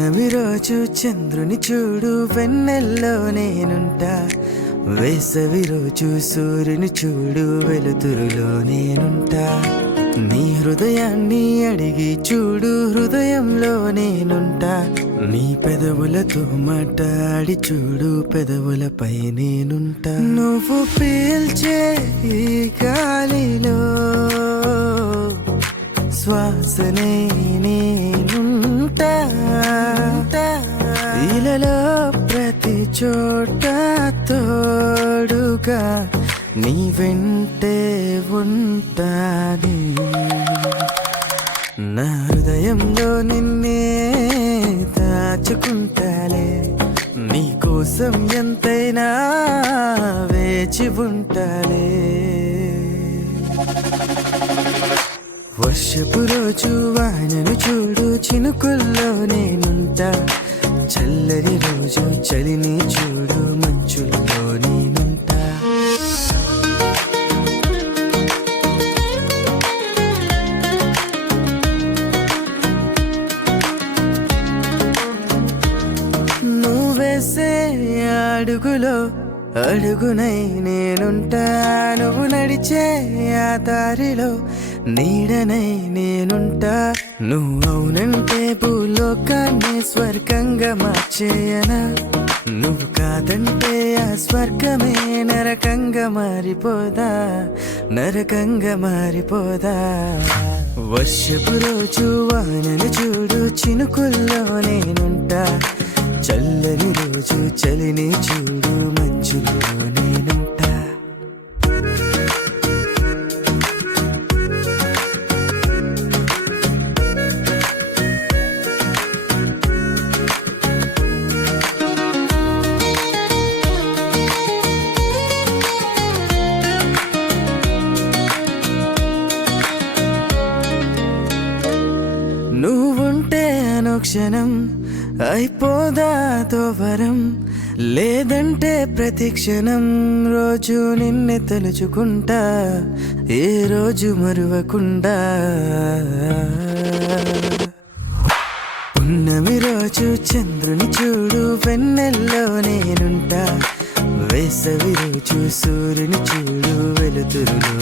పున్నమి రోజు చంద్రుని చూడు, వెన్నెల్లో నేనుంటా. వేసవి రోజు సూర్యుని చూడు, వెలుతురులో నేనుంటా. నీ హృదయాన్ని అడిగి చూడు, హృదయంలో నేనుంటా. నీ పెదవులతో మాట్లాడి చూడు, పెదవులపై నేనుంటా. నువ్వు పీల్చే ఈ గాలిలో శ్వాసనే నేనుంటా. ఇలలో ప్రతి చోట తోడుగా నీ వెంటే ఉంటాది. నా హృదయంలో నిన్నే దాచుకుంటాలే, నీ కోసం ఎంతైనా వేచి ఉంటాలే. వర్షపు రోజు వానను చూడు, చినుకుల్లో నేనుంటా. చల్లని రోజు చలిని చూడు, మంచుల్లో నేనుంటా. నువ్వేసే అడుగులో అడుగునై నేనుంటా. నువ్వు నడిచే ఆ దారిలో నీడనై నేనుంటా. నువ్వు అవునంటే భూలోకాన్ని స్వర్గంగా మార్చేయనా. నువ్వు కాదంటే ఆ స్వర్గమే నరకంగా మారిపోదా, నరకంగా మారిపోదా. వర్షపు రోజు వానను చూడు, చినుకుల్లో నేనుంటా. చల్లని రోజు చలిని చూడు, మంచులో నేనుంటా. నువ్వుంటే అనుక్షణం అయిపోదాతో వరం, లేదంటే ప్రతి క్షణం రోజు నిన్నే తలుచుకుంటా, ఏ రోజు మరువకుండా. పున్నమి రోజు చంద్రుని చూడు, వెన్నెల్లో నేనుంటా. వేసవి రోజు సూర్యుని చూడు, వెలుతురులో